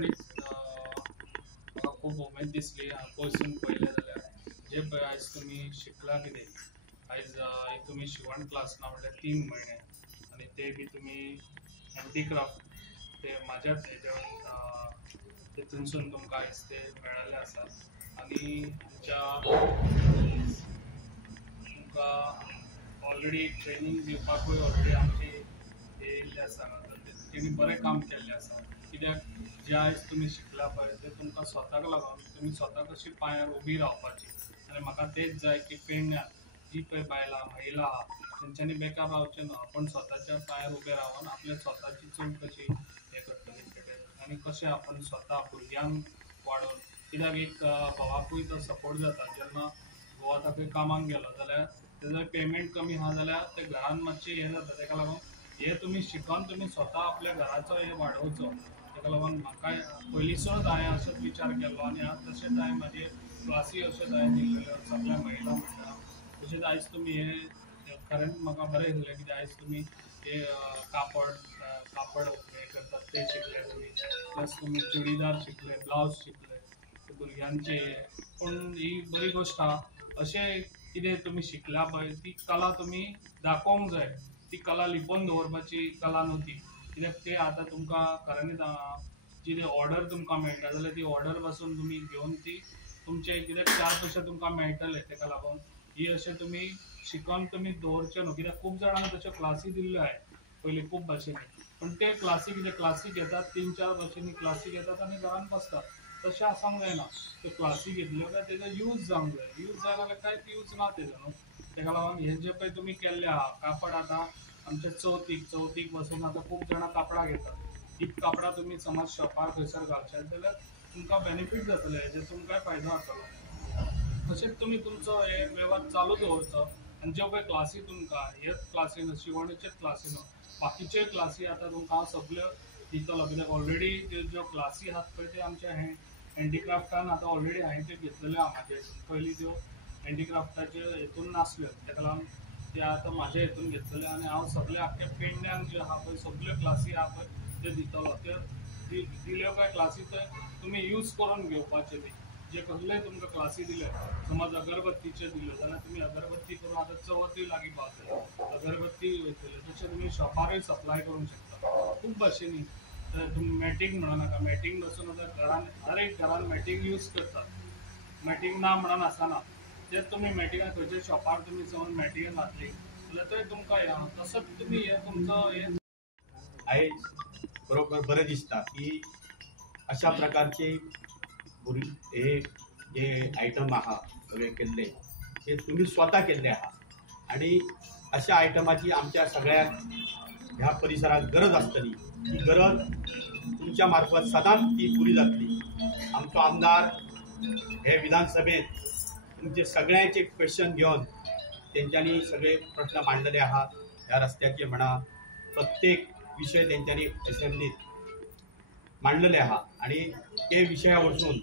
खऱ्यांनीच म्हाका खूब उमेद दिसली पयसून पळयलें जाल्यार जे पळय आयज तुमी शिकला कितें आयज तुमी शिवण क्लास ना म्हणल्यार 3 म्हयने आनी ते बी तुमी हँडीक्राफ्ट ते म्हाज्याच हेजेर तितूनसून तुमकां आयज ते मेळ्ळेले आसा आनी तुमकां ऑलरेडी ट्रेनींग दिवपाकूय ऑलरेडी आमची येयल्ले आसा तेणी बरें काम केल्लें आसा कित्याक जे आयज तुमी शिकला पळय ते तुमकां स्वताक लागून तुमी स्वता कशी पांयार उबी रावपाची आनी म्हाका तेच जाय की पेडण्यान जी पळय बायलां महिला आहा तेंच्यांनी बेकार रावचें ना आपण स्वताच्या पांयार उबे रावन आपल्या स्वताची चूक कशी हे करतली आनी कशें आपण स्वता भुरग्यांक वाडोवन कित्याक एक घोवाकूय तो सपोर्ट जाता जेन्ना घोव आतां खंय कामाक गेलो जाल्यार तेजो पेमेंट कमी आहा जाल्यार ते घरान मातशें हें जाता तेका लागून हे तुमी शिकून तुमी स्वता आपल्या घराचो हे वाडोवचो तेका लागून म्हाका पयलींसूनच हांवें असोच विचार केल्लो आनी तशेंच हांवें म्हाजे क्लासी अश्योच हांवें दिल्ल्यो सगळ्या महिला म्हणटा तशेंच आयज तुमी हे खरेंच म्हाका बरें दिसलें कित्याक आयज तुमी हे कापड हे करतात ते शिकले तुमी प्लस तुमी चुडीदार शिकले ब्लावज शिकले भुरग्यांचे पूण ही बरी गोश्ट आहा अशें कितें तुमी शिकला पळय ती कला तुमी दाखोवंक जाय ती कला लिपोवन दवरपाची कला न्हू ती कित्याक ते आतां तुमकां खऱ्यांनीच जी ऑर्डर तुमकां मेळटा जाल्यार ती ऑर्डर पासून तुमी घेवन ती तुमचे कित्याक 4 पयशे तुमकां मेळटले तेका लागून ही अशें तुमी शिकून तुमी दवरचें न्हू कित्याक खूब जाणांक तश्यो क्लासी दिल्ल्यो हांवें पयलीं खूब भाशेनी पण ते क्लासी कितें क्लासी घेतात 3-4 भाशेनी क्लासी घेतात आनी घरान बसतात तशें आसूंक जायना त्यो क्लासी घेतल्यो काय तेजो यूज जावंक जाय यूज जाय जाल्यार कांयच यूज ना तेजो न्हू तेका लागून हे जे पळय तुमी केल्ले आहा कापड आतां आमच्या चवथीक बसून आतां खूब जाणां कापडां घेतात हीच कापडां तुमी समज शॉपार खंयसर घालशात जाल्यार तुमकां बेनिफीट जातलें हेजे तुमकांय फायदो जातलो तशेंच तुमी तुमचो हे वेव्हार चालू दवरचो आनी ज्यो पळय क्लासी तुमकां हेच क्लासीन शिवणीचेच क्लासीन बाकीच्योय क्लासी आतां तुमकां हांव सगळ्यो दितलो कित्याक ऑलरेडी ज्यो क्लासी आहात पळय ते आमच्या हँडीक्राफ्टान आतां ऑलरेडी हांवें त्यो घेतलेल्यो आहा म्हाजे पयलीं त्यो हँडीक्राफ्टाचे हितून नासल्यो तेका लागून ते आतां म्हाज्या हितून घेतलेले आनी हांव सगळे आख्खे पेडण्यान जे आहा पळय सगळ्यो क्लासी आहा पळय ते दितलो त्यो दिल्यो काय क्लासी ते तुमी यूज करून घेवपाचे ती जे कसलेय तुमकां क्लासी दिले समज अगरबत्तीचे दिल्यो जाल्यार तुमी अगरबत्ती करून आतां चवथी लागीं पावतले अगरबत्ती वयतले तशें तुमी शॉपारूय सप्लाय करूंक शकता खूब भाशेनी तुमी मॅटींग म्हणो नाका मॅटींग बसून आतां घरान हर एक घरान मॅटींग यूज करतात मॅटींग ना म्हणून आसना तेच तुमी मॅटींगा खंयच्या शॉपार तुमी जावन मॅटींग घातली जाल्यार थंय तुमकां हे तसोच तुमी हे तुमचो हे आयज बरोबर बरें दिसता की अशा प्रकारचे हे जे आयटम आहा सगळे केल्ले ते तुम्ही स्वता केल्ले आहा आणि अशा आयटमाची आमच्या सगळ्या ह्या परिसरात गरज असतली ही गरज तुमच्या मार्फत सदांच ती पुरी जातली आमचो आमदार हे विधानसभेत तुमचे सगळ्यांचे क्वेश्चन घेऊन त्यांच्यानी सगळे प्रश्न मांडलेले आहात ह्या रस्त्याचे म्हणा प्रत्येक विषय त्यांच्यानी असेंब्लीत मांडलेले आहात आणि ते विशया वरसून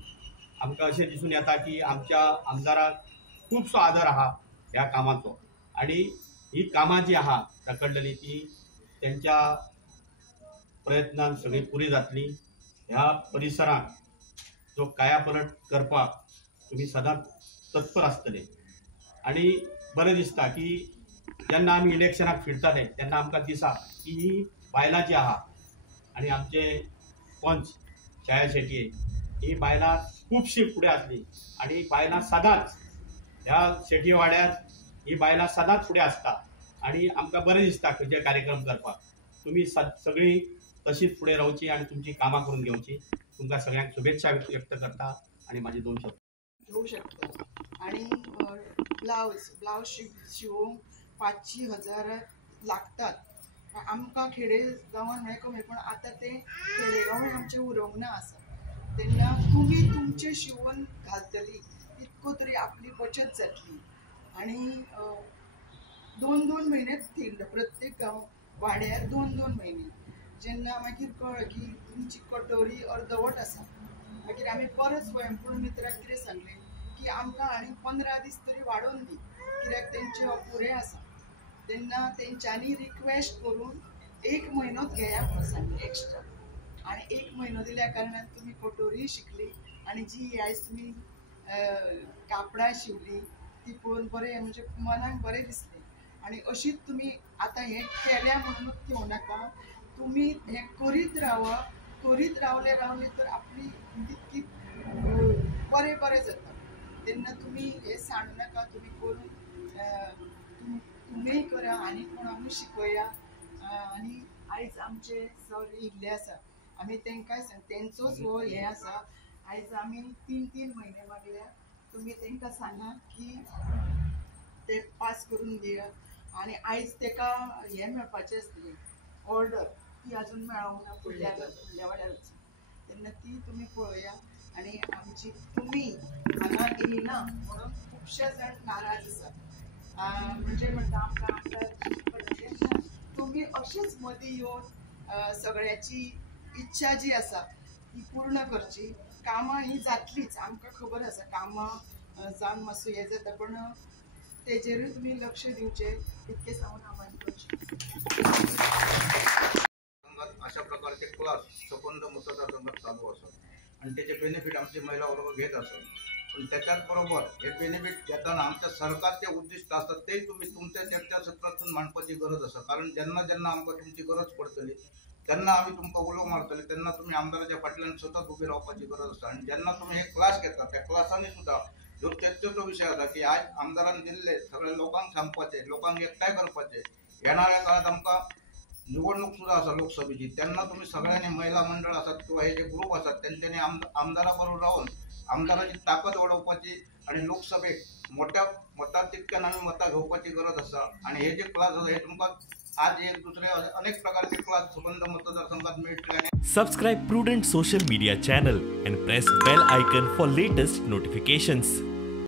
आमकां अशें दिसून येता की आमच्या आमदाराक खूबसो आदर आहा ह्या कामाचो आणि ही कामां जी आहा रखडलेली ती त्यांच्या प्रयत्नान सगळी पुरी जातली ह्या परिसराक जो कायापलट करपाक तुम्ही सदांच तत्पर आसतले आणि बरें दिसता की जेन्ना आमी इलेक्शनाक फिरताले तेन्ना आमकां दिसा की ही बायलां जी आहा आणि आमचे पंच छाया शेटये ही बायलां खूबशी फुडें आसली आणि बायलां सदांच ह्या शेटये वाड्यार ही बायलां सदांच फुडें आसता आणि आमकां बरें दिसता खंयचे कार्यक्रम करपाक तुमी सगळीं तशीच फुडें रावची आणि तुमची कामां करून घेवची तुमकां सगळ्यांक शुभेच्छा व्यक्त करता आणि माझे 2 शब्द घेऊ शकतो आणि ब्लाउज शिवूंक 500,000 लागतात आमकां खेडे गांवांत म्हळ्यार कमी पण आतां ते खेडेगांव आमचे उरोंक ना आसा तेन्ना तुमी तुमचे शिवून घालतली इतको तरी आपली बचत जातली आणि 2-2 म्हयने थिंड प्रत्येक गांव वाड्यार 2-2 म्हयने जेन्ना मागीर कळ्ळें की तुमची कटोरी अर्दवट आसा मागीर आमी परत स्वयंपूर्ण मित्राक कितें सांगलें की आमकां आनी 15 दीस तरी वाडोवन दी कित्याक तेंचे अपुरे आसा तेन्ना तेंच्यांनी रिक्वेस्ट करून 1 म्हयनोच घेया म्हणून सांगलें एक्स्ट्रा आणि 1 महिनो दिल्या कारणान तुम्ही कटोरी शिकली आणि जी आयज तुम्ही कापडां शिवली ती पळोवन बरें म्हणजे मनाक बरें दिसलें आणि अशीच तुम्ही आता हे केल्या म्हणूनच ठेवू नाका तुम्ही हे करीत रावा करीत रावले तर आपली तितकी बरें बरें जाता तेन्ना तुम्ही हे सांडू नाका तुम्ही करून तुम्ही करा आनी कोणाकूय शिकया आनी आयज आमचे सर इल्ले आसा आमी तांकांय सांग तेंचोच हो हे आसा आयज आमी 3 म्हयने मागल्या तुम्ही तांकां सांगा की ते पास करून दिया आणि आयज तेका हे मेळपाचें आसलें ऑर्डर ती अजून मेळोंक ना फुडल्या वाड्यार वचून तेन्ना ती तुमी पळया आणि आमची तुमी हांगा येयना म्हणून खुबशे जाण नाराज आसा म्हणजे म्हणटा आमकां तुमी अशीच मदीं येवन सगळ्याची इच्छा जी आसा ती पूर्ण करची कामां ही जातलीच आमकां खबर आसा कामां जावन मातसो हें जाता पण तेजेरूय तुमी लक्ष दिवचें इतकें सांगून हांव अशा प्रकारचे क्लास संबंध मतदारसंघात चालू असत आणि त्याचे बेनिफिट आमचे महिला वर्ग घेत असत पण त्याच्याच बरोबर हे बेनिफिट घेताना आमच्या सरकारचे उद्दिष्ट असतात ते तुम्ही तुमच्या चर्चासत्रातून मांडपाची गरज असं कारण ज्यांना ज्यांना आमकां तुमची गरज पडतली त्यांना आम्ही तुमकां उलो मारतले त्यांना तुम्ही आमदाराच्या फाटल्यान सतत उभी रावपाची गरज असता आणि ज्यांना तुम्ही हे क्लास घेता त्या क्लासांनी सुद्धा जो चर्चेचो विषय आसा की आज आमदारान दिल्ले सगळ्या लोकांक सांगपाचे लोकांक एकठांय करपाचे येणाऱ्या काळात आमकां निवडणूक सुद्धा आसा लोकसभेची त्यांना तुम्ही सगळ्यांनी महिला मंडळ असतात किंवा हे जे ग्रुप असतात त्यांच्यानी आमदाराबरोबर राहून आमदाराची ताकद वाडोवपाची आणि लोकसभेक मोठ्या मतां तितक्यान आमी मतां घेवपाची गरज आसा आणि हे जे क्लास आसा हे तुमकां आज एक दुसरे अनेक प्रकारचे क्लास संबंध मतदारसंघात मिळतले. Subscribe Prudent social media channel and press bell icon for latest notifications.